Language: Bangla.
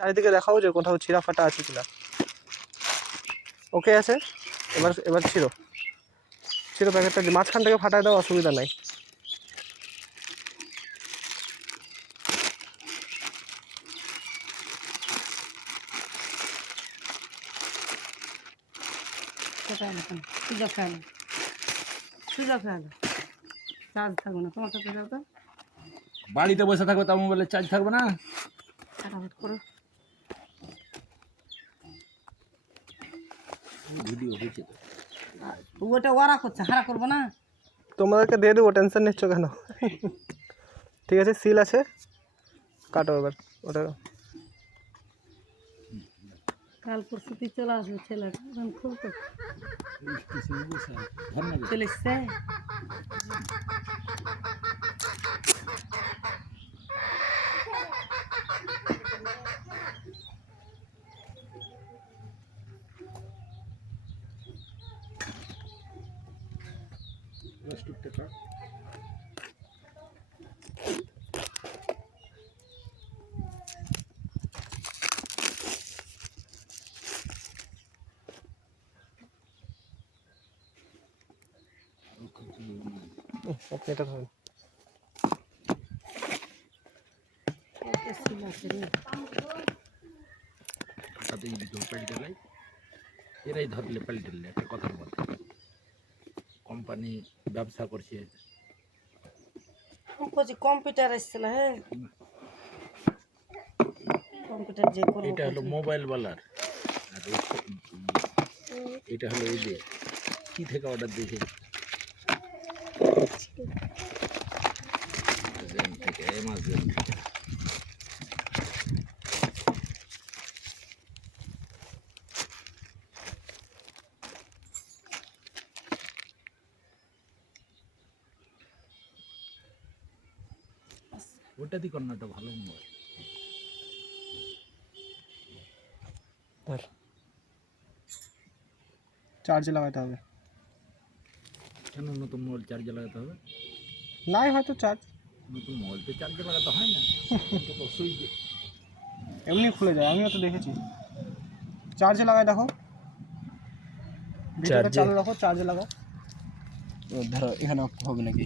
চারিদিকে দেখাও যে কোথাও ছিঁড়া ফাটা আছে কিনা। ওকে আছে, এবার ছিঁড়ো প্যাকেটটা, মাঝখান থেকে ফাটায় দাও, অসুবিধা নাই। বাড়িতে বসে থাকবে, তার মোবাইলে চার্জ থাকবে না। ভিডিও হয়েছে তো, ওটা ওরা করছে, হারা করবো না। তোমাদেরকে দিয়ে দেবো, টেনশন নিচ্ছ কেন? ঠিক আছে, সিল আছে, কাটো এবার ওটা। কাল পরশুতে চলে আসবে ছেলেটা, খুলতো চলে এসছে। আপনি এটা ধরেন। এরাই ধরলে পাল্টালে একটা কথা বল। কোম্পানি ব্যবসা করছে, কম্পিউটার এসছিল। হ্যাঁ, কম্পিউটার যে এটা হলো মোবাইল ওয়ালার, আর এটা হলো এই যে কি থেকে অর্ডার দিয়েছে অ্যামাজন থেকে। ওটা দিয়ে কর্নাটা ভালো মোবাইল। চার্জে লাগাতে হবে। কেন নতুন মোবাইল চার্জে লাগাতে হবে? নাই হয়তো চার্জ, নতুন মোবাইল তো চার্জে লাগাতে হয় না, সুইচ এমনি খুলে যায়, আমিও তো দেখেছি। চার্জে লাগাই দেখো, ভিডিওটা চালু রাখো, চার্জে লাগাও। ধরো এখানে হবে নাকি।